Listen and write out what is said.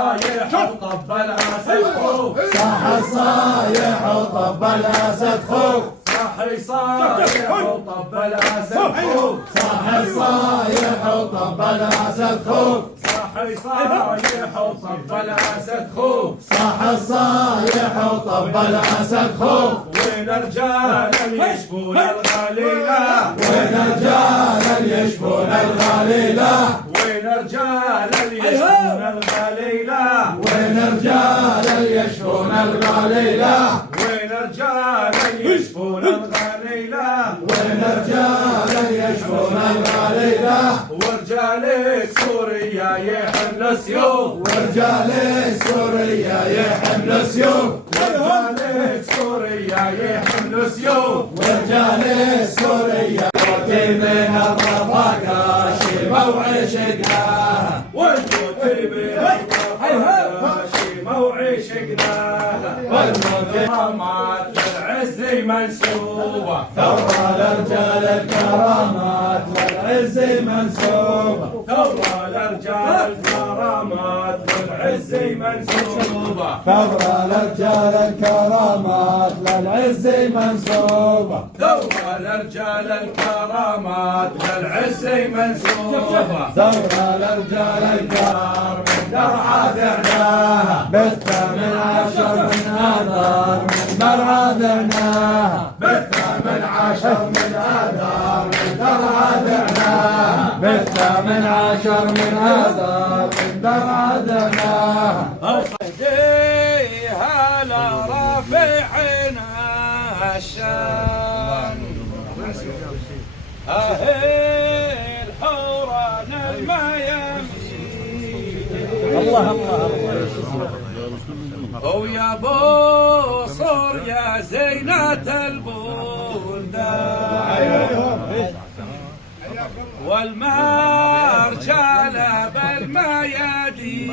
الصايح وطب الاسد خوف، صاح الصايح وطب الاسد خوف، صاحي صايح وطب الاسد خوف، صاح الصايح وطب الاسد خوف، صاحي صايح وطب الاسد خوف، صاح الصايح وطب الاسد خوف. وين رجال يشفون الغليله، وين رجال يشفون الغليله، وين رجال يشفون الغليله، وين رجال يشفون الغليله، وين رجال يشفون الغليله، وين رجال يشفون الغليله، ورجال سوريا يحمل سيوف، ورجال سوريا يحمل سيوف، ورجال سوريا يحمل سيوف، ورجال سوريا قوتي من الرفاقة شيبة وعشقناها، والموت بالرفاقة شيمة وعشقناها، والموت كرامات للعز منسوبة، ثورة لرجال الكرامات للعز منسوبة، ثورة لرجال الكرامات للعز منسوبة، ثورة لرجال الكرامات للعز منسوبة، ثورة لرجال الكرامات للعز منسوبة، ثورة لرجال الكرام من درعا ذعناها، بالثامن عشر من آذار من درعا ذعناها، بالثامن عشر من آذار من درعا ذعناها، بالثامن عشر من آذار من درعا ذعناها. أصديها لرافعنا الشام، أهل حوران الميامين، الله الله ويا بوصر يا زينة البلدان، والمرجال بالميادين.